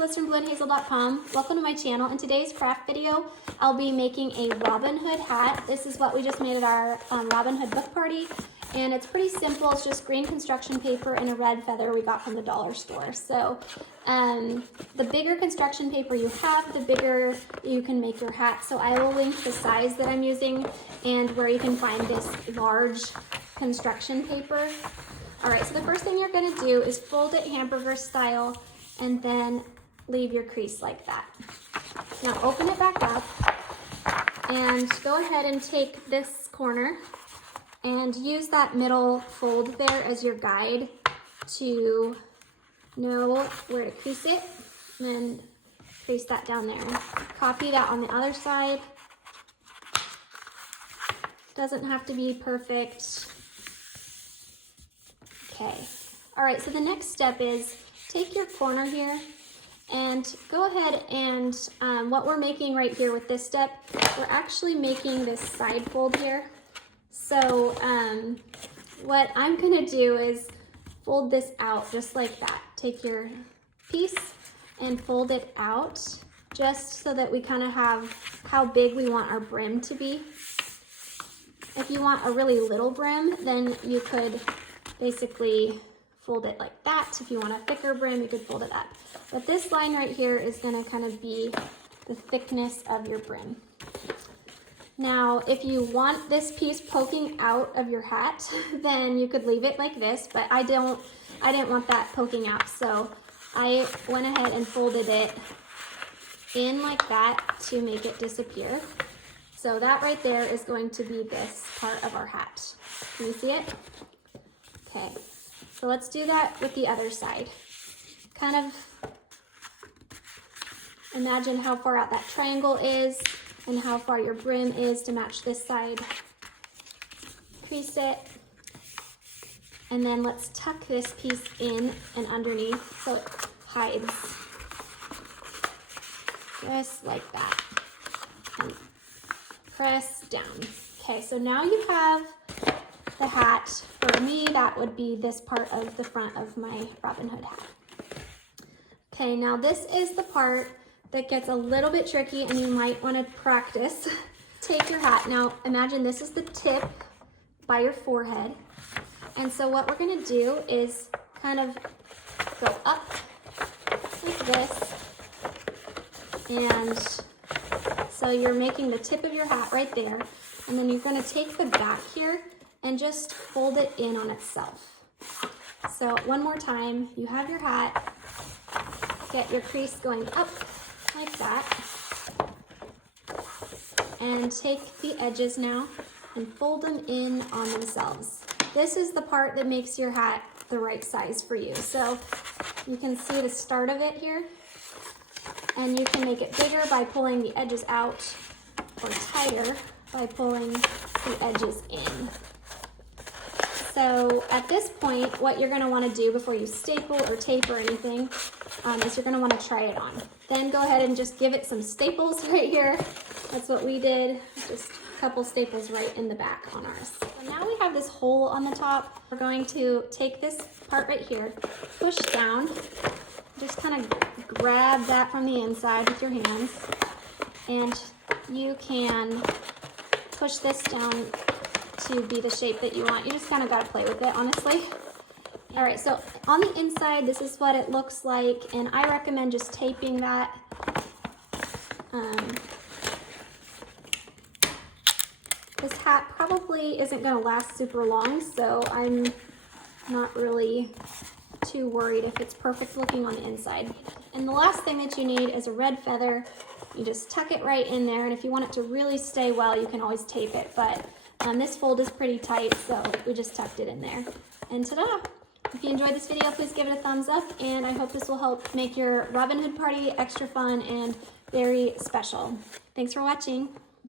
it's Liz from blueandhazel.com. Welcome to my channel. In today's craft video, I'll be making a Robin Hood hat. This is what we just made at our Robin Hood book party. And it's pretty simple. It's just green construction paper and a red feather we got from the dollar store. So the bigger construction paper you have, the bigger you can make your hat. So I will link the size that I'm using and where you can find this large construction paper. All right, so the first thing you're gonna do is fold it hamburger style and then leave your crease like that. Now open it back up and go ahead and take this corner and use that middle fold there as your guide to know where to crease it, and then crease that down there. Copy that on the other side. Doesn't have to be perfect. Okay, all right, so the next step is take your corner here and go ahead and what we're making right here with this step, we're actually making this side fold here. So what I'm gonna do is fold this out just like that. Take your piece and fold it out just so that we kind of have how big we want our brim to be. If you want a really little brim, then you could basically fold it like that. If you want a thicker brim, you could fold it up. But this line right here is gonna kind of be the thickness of your brim. Now, if you want this piece poking out of your hat, then you could leave it like this, but I didn't want that poking out, so I went ahead and folded it in like that to make it disappear. So that right there is going to be this part of our hat. Can you see it? Okay, so let's do that with the other side. Kind of imagine how far out that triangle is and how far your brim is to match this side. Crease it. And then let's tuck this piece in and underneath so it hides. Just like that. And press down. Okay, so now you have the hat. For me, that would be this part of the front of my Robin Hood hat. Okay, now this is the part that gets a little bit tricky and you might want to practice. Take your hat. Now imagine this is the tip by your forehead. And so what we're going to do is kind of go up like this. And so you're making the tip of your hat right there. And then you're going to take the back here and just fold it in on itself. So one more time, you have your hat, get your crease going up like that, and take the edges now and fold them in on themselves. This is the part that makes your hat the right size for you. So you can see the start of it here, and you can make it bigger by pulling the edges out or tighter by pulling the edges in. So at this point, what you're gonna wanna do before you staple or tape or anything is you're gonna wanna try it on. Then go ahead and just give it some staples right here. That's what we did, just a couple staples right in the back on ours. So now we have this hole on the top. We're going to take this part right here, push down, just kind of grab that from the inside with your hands, and you can push this down to be the shape that you want. You just kind of got to play with it, honestly. All right, so on the inside, this is what it looks like, and I recommend just taping that. This hat probably isn't going to last super long, so I'm not really too worried if it's perfect looking on the inside. And the last thing that you need is a red feather. You just tuck it right in there, and if you want it to really stay well, you can always tape it, but this fold is pretty tight, so we just tucked it in there. And ta-da! If you enjoyed this video, please give it a thumbs up, and I hope this will help make your Robin Hood party extra fun and very special. Thanks for watching.